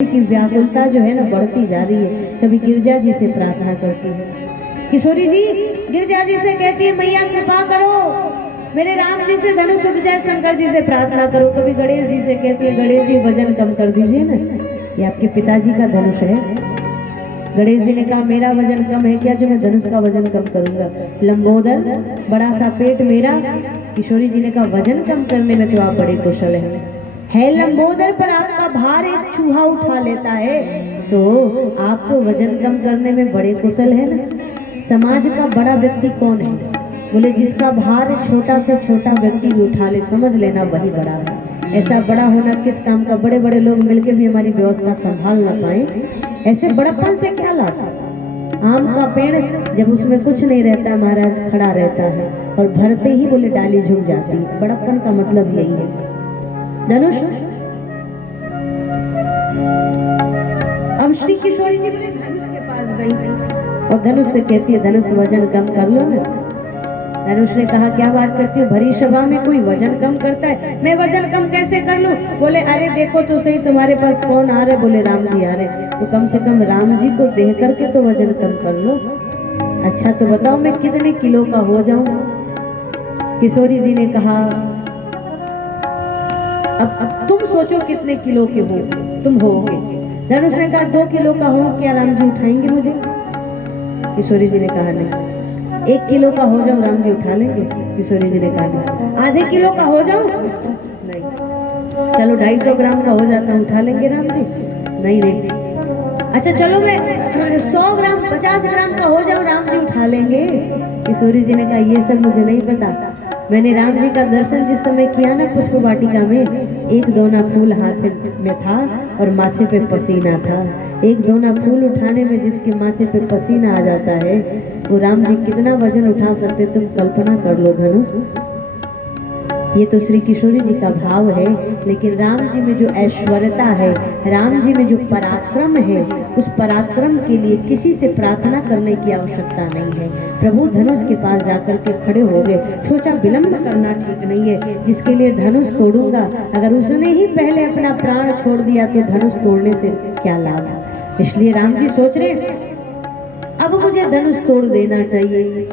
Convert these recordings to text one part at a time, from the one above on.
की व्याकुलता जो है ना बढ़ती जा रही है। कभी गिरजा जी से प्रार्थना करती है, किशोरी जी गिरजा जी से कहती है मैया कृपा करो मेरे राम जी से धनुष उठ जाए, शंकर जी से प्रार्थना करो। कभी गणेश जी से कहती है गणेश जी वजन कम कर दीजिए ना, ये आपके पिताजी का धनुष है। गणेश जी ने कहा मेरा वजन कम है क्या जो मैं धनुष का वजन कम करूंगा। लंबोदर बड़ा सा पेट मेरा। किशोरी जी ने कहा वजन कम करने में तो आप बड़े कुशल है लंबोदर, पर आपका भार एक चूहा उठा लेता है, तो आप तो वजन कम करने में बड़े कुशल है ना। समाज का बड़ा व्यक्ति कौन है? बोले जिसका भार छोटा से छोटा व्यक्ति भी उठा ले, समझ लेना वही बड़ा है। ऐसा बड़ा होना किस काम का? बड़े बड़े लोग मिलके भी हमारी व्यवस्था संभाल ना पाए, ऐसे बड़प्पन से क्या लाभ? आम का पेड़ जब उसमें कुछ नहीं रहता महाराज खड़ा रहता है, और भरते ही बोले डाली झुक जाती है। बड़प्पन का मतलब यही है। धनुष अब श्री किशोरी जी बोले धनुष के पास गई और धनुष से कहती है धनुष वजन कम कर लो ना। धनुष ने कहा क्या बात करती हो, भरी सभा में कोई वजन कम करता है, मैं वजन कम कैसे कर लूं? बोले अरे देखो तो सही तुम्हारे पास कौन आ रहे? बोले राम जी आ रहे, तो कम से कम राम जी को देख करके तो वजन कम कर लो। अच्छा तो बताओ मैं कितने किलो का हो जाऊं? किशोरी जी ने कहा अब तुम सोचो कितने किलो के हो तुम होगे। धनुष ने कहा 2 किलो का हो, क्या राम जी उठाएंगे मुझे? किशोरी जी ने कहा नहीं। 1 किलो का हो जाऊं राम जी उठा लेंगे? किशोरी जी ने कहा नहीं। आधे किलो का हो जाऊं? नहीं। चलो 250 ग्राम का हो जाता हूं, उठा लेंगे राम जी? नहीं नहीं। अच्छा चलो मैं 100 ग्राम 50 ग्राम का हो जाऊं, राम जी उठा लेंगे? किशोरी जी ने कहा ये सब मुझे नहीं पता, मैंने राम जी का दर्शन जिस समय किया ना पुष्प वाटिका में, 1 दोना फूल हाथ में था और माथे पे पसीना था। 1 दोना फूल उठाने में जिसके माथे पे पसीना आ जाता है, वो राम जी कितना वजन उठा सकते तुम कल्पना कर लो धनुष। ये तो श्री किशोरी जी का भाव है, लेकिन राम जी में जो ऐश्वर्यता है, राम जी में जो पराक्रम है, उस पराक्रम के लिए किसी से प्रार्थना करने की आवश्यकता नहीं है। प्रभु धनुष के पास जाकर के खड़े हो गए। सोचा विलंब करना ठीक नहीं है, जिसके लिए धनुष तोड़ूंगा, अगर उसने ही पहले अपना प्राण छोड़ दिया तो धनुष तोड़ने से क्या लाभ? इसलिए राम जी सोच रहे अब मुझे धनुष तोड़ देना चाहिए।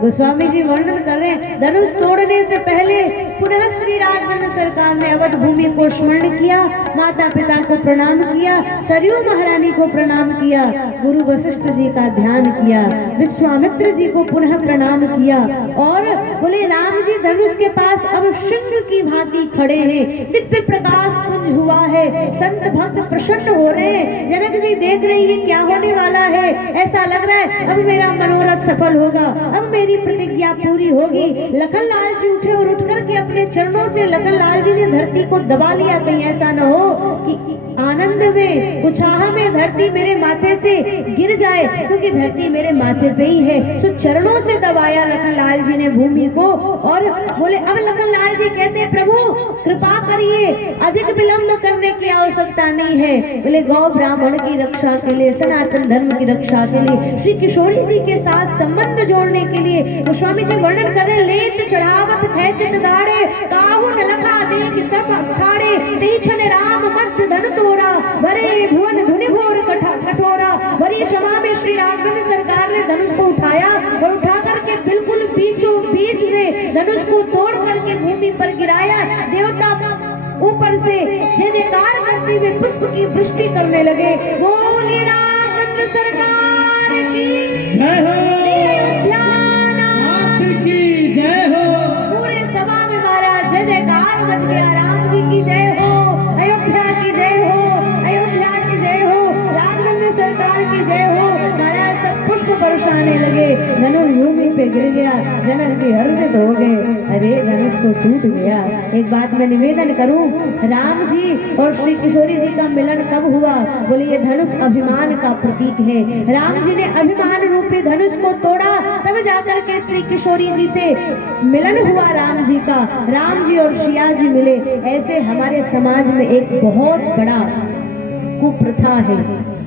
गोस्वामी जी वर्णन कर रहे हैं धनुष तोड़ने से पहले पुनः श्री राजवंश सरकार ने अवध भूमि को स्मरण किया, माता पिता को प्रणाम किया, सरयू महारानी को प्रणाम किया, गुरु वशिष्ठ जी का ध्यान किया, विश्वामित्र जी को पुनः प्रणाम किया, और बोले राम जी धनुष के पास अब सिंह की भांति खड़े हैं, दिव्य प्रकाश पुंज हुआ है, संत भक्त प्रसन्न हो रहे हैं। जनक जी देख रहे हैं क्या होने वाला है, ऐसा लग रहा है अब मेरा मनोरथ सफल होगा, अब मेरी प्रतिज्ञा पूरी होगी। लखन लाल जी उठे और उठ करके अपने चरणों से लखन लाल जी ने धरती को दबा लिया, कहीं ऐसा न हो कि आनंद में उत्साह में धरती मेरे माथे से गिर जाए, क्योंकि धरती मेरे माथे पे ही है। सो चरणों से दबाया लखन लाल जी ने भूमि को, और बोले अब लखन लाल जी कहते प्रभु कृपा करिए, अधिक विलंब करने की आवश्यकता नहीं है। बोले गौ ब्राह्मण की रक्षा के लिए, सनातन धर्म की रक्षा के लिए, श्री किशोरी जी के साथ संबंध जोड़ने के लिए गोस्वामी जी वर्णन कर रहे लेत चढ़ावत खैचित गाड़े, काहू न लखा देख सब अखाड़े, तीछन राम मध्य धन तोरा, भरे भुवन धुनि घोर कठोरा। भरी सभा में श्री राजवंश सरकार ने धनुष को उठाया और उठा करके बिल्कुल बीचों बीच में धनुष को तोड़ करके भूमि पर गिराया। देवता ऊपर से जय जयकार करते हुए पुष्प की वृष्टि करने लगे। बोलिए राजवंश सरकार की जय हो, अयोध्यानाथ की जय हो। पूरे सभा में महाराज जय जयकार मच गया, राम जी की जय हो, अयोध्या की जय हो, अयोध्या की जय हो, राजवंश सरकार की जय हो। महाराज सब पुष्प बरसाने लगे, धनुष भूमि पे गिर गया। जनक जी हर्षित हो गए, अरे धनुष तो टूट गया। एक बात मैं निवेदन करूं, राम जी और श्री किशोरी जी का मिलन कब हुआ? बोले ये धनुष अभिमान का प्रतीक है। राम जी ने अभिमान रूपी धनुष को तोड़ा, तब जाकर के श्री किशोरी जी से मिलन हुआ राम जी का। राम जी और सिया जी मिले। ऐसे हमारे समाज में एक बहुत बड़ा कुप्रथा है,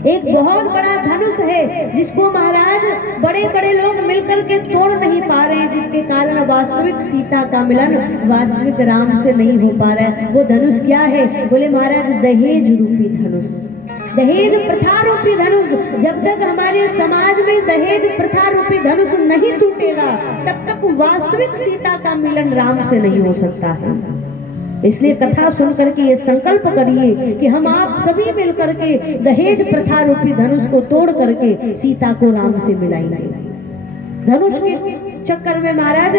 एक बहुत बड़ा धनुष है, जिसको महाराज बड़े बड़े लोग मिलकर के तोड़ नहीं पा रहे हैं, जिसके कारण वास्तविक सीता का मिलन वास्तविक राम से नहीं हो पा रहा है। वो धनुष क्या है? बोले महाराज दहेज रूपी धनुष। दहेज प्रथा रूपी धनुष, जब तक हमारे समाज में दहेज प्रथा रूपी धनुष नहीं टूटेगा तब तक वास्तविक सीता का मिलन राम से नहीं हो सकता है। इसलिए कथा सुन करके ये संकल्प करिए कि हम आप सभी मिलकर के दहेज प्रथा रूपी धनुष को तोड़ करके सीता को राम से मिलाएंगे। धनुष के चक्कर में महाराज,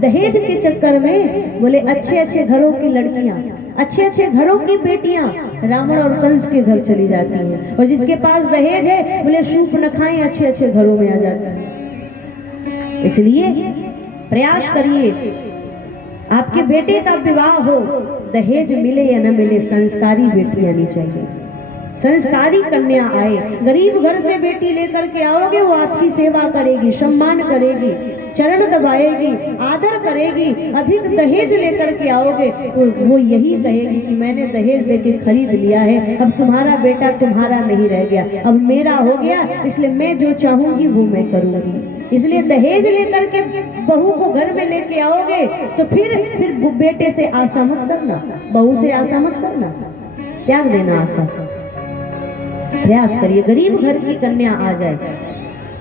दहेज के चक्कर में बोले अच्छे अच्छे घरों की लड़कियां, अच्छे अच्छे घरों की बेटियां रावण और कंस के घर चली जाती हैं, और जिसके पास दहेज है बोले शूप न खाएं, अच्छे अच्छे घरों में आ जाती हैं। इसलिए प्रयास करिए आपके बेटे का विवाह हो, दहेज मिले या न मिले, संस्कारी बेटी आनी चाहिए, संस्कारी कन्या आए। गरीब घर से बेटी लेकर के आओगे, वो आपकी सेवा करेगी, सम्मान करेगी, चरण दबाएगी, आदर करेगी। अधिक दहेज लेकर के आओगे तो वो यही कहेगी कि मैंने दहेज देके खरीद लिया है, अब तुम्हारा बेटा तुम्हारा नहीं रह गया, अब मेरा हो गया, इसलिए मैं जो चाहूंगी वो मैं करूंगी। इसलिए दहेज लेकर के बहू को घर में लेके आओगे तो फिर बेटे से आशा मत करना, बहू से आशा मत करना, त्याग देना आशा। प्रयास करिए गरीब घर की कन्या आ जाए,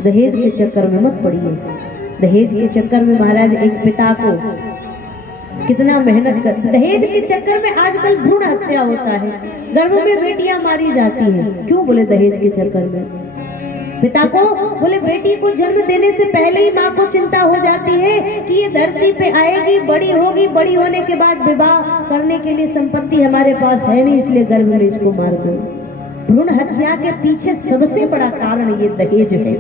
दहेज के चक्कर में मत पड़िए। दहेज के चक्कर में महाराज एक पिता को कितना मेहनत कर, दहेज के चक्कर में आजकल भ्रूण हत्या होता है, गर्भ में बेटियां मारी जाती हैं। क्यों? बोले दहेज के चक्कर में। पिता को बोले बेटी को जन्म देने से पहले ही माँ को चिंता हो जाती है कि ये धरती पे आएगी, बड़ी होगी, बड़ी होने के बाद विवाह करने के लिए संपत्ति हमारे पास है नहीं, इसलिए गर्भ में इसको मार दो। भ्रूण हत्या के पीछे सबसे बड़ा कारण ये दहेज है।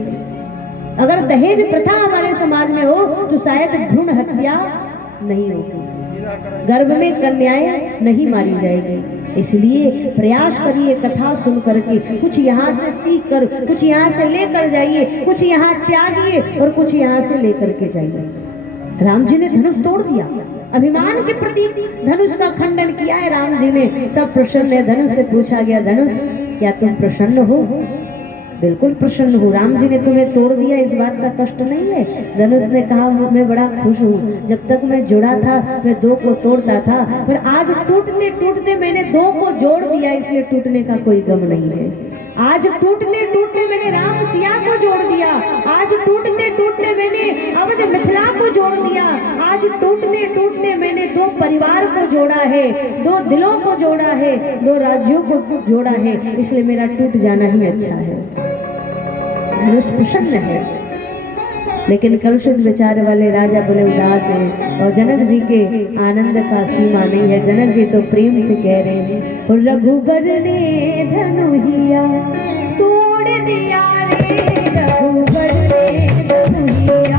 अगर दहेज प्रथा हमारे समाज में हो तो शायद भ्रूण हत्या नहीं होगी, गर्भ में कन्याएं नहीं मारी जाएगी। इसलिए प्रयास करिए कथा सुन करके कुछ यहाँ से सीख कर, कुछ यहाँ से लेकर जाइए, कुछ यहाँ त्यागिए और कुछ यहाँ से लेकर के जाइए। राम जी ने धनुष तोड़ दिया, अभिमान के प्रति धनुष का खंडन किया है राम जी ने। सब प्रसन्न है। धनुष से पूछा गया, धनुष क्या तुम प्रसन्न हो? बिल्कुल प्रसन्न हूँ। राम जी ने तुम्हें तोड़ दिया, इस बात का कष्ट नहीं है? धनुष ने कहा मैं बड़ा खुश हूँ, जब तक मैं जुड़ा था मैं दो को तोड़ता था, पर आज टूटते टूटते मैंने दो को जोड़ दिया, इसलिए टूटने का कोई गम नहीं है। आज टूटते टूटते मैंने राम सिया को जोड़ दिया, आज टूटते टूटते मैंने अवध मिथिला को जोड़ दिया, आज टूटते टूटते मैंने दो परिवार को जोड़ा है, दो दिलों को जोड़ा है, दो राज्यों को जोड़ा है, इसलिए मेरा टूट जाना ही अच्छा है। धनुष प्रसन्न है, लेकिन कलुषित विचार वाले राजा बोले उदास है। और जनक जी के आनंद का सीमा नहीं है। जनक जी तो प्रेम से कह रहे हैं, रघुबर ने धनुहिया तोड़ दिया रे, रघुबर ने धनुहिया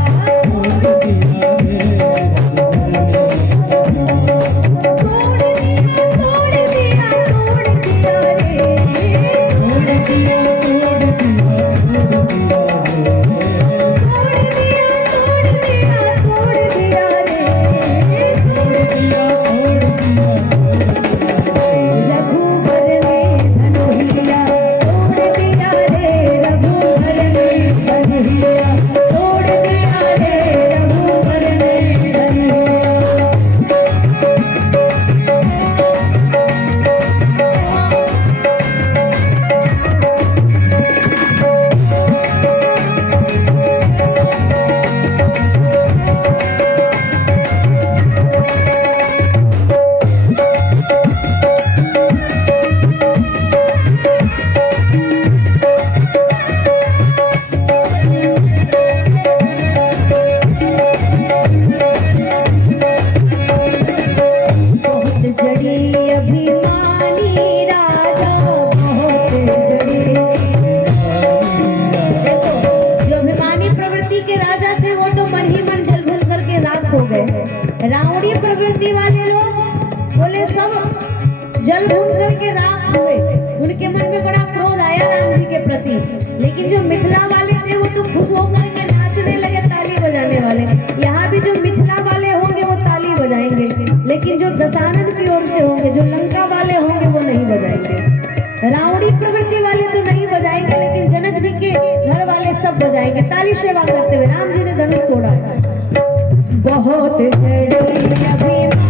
रावणी प्रवृत्ति वाले लोग बोले सब जल भून करके राख हुए। उनके मन में बड़ा क्रोध आया राम जी के प्रति, लेकिन जो मिथिला वाले थे वो तो खुश होकर के नाचने लगे, ताली बजाने वाले। यहाँ भी जो मिथिला वाले होंगे वो ताली बजाएंगे, लेकिन जो दशानन की ओर से होंगे, जो लंका वाले होंगे वो नहीं बजाएंगे। रावणी प्रवृत्ति वाले तो नहीं बजाएंगे, लेकिन जनक जी के घर वाले सब बजाएंगे ताली सेवा करते हुए। राम जी ने धनुष तोड़ा। बहुत राजा बहुत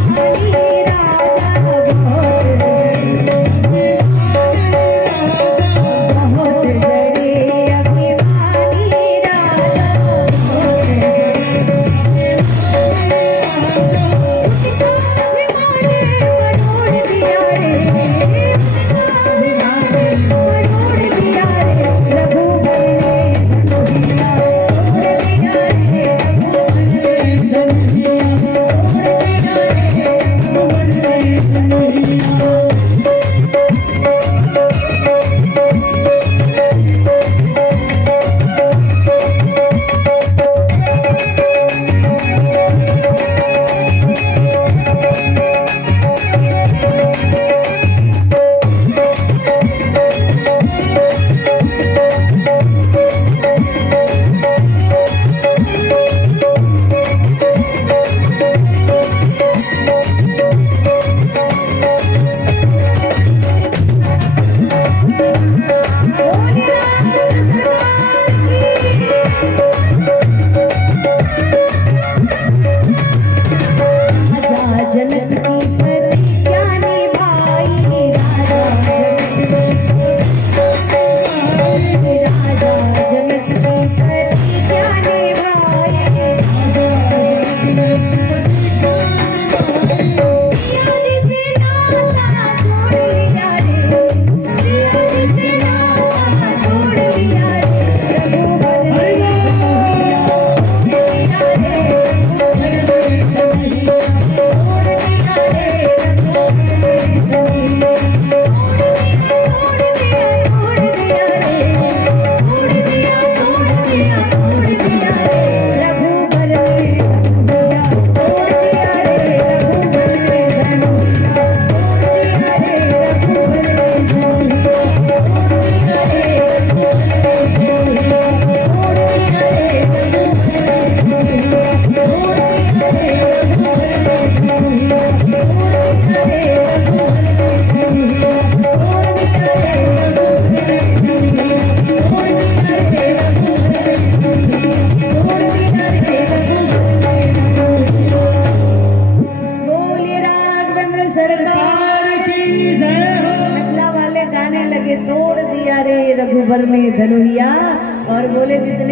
सरकार की जय हो। नकला वाले गाने लगे, तोड़ दिया रे रघुबर ने धनुहिया, और बोले जितने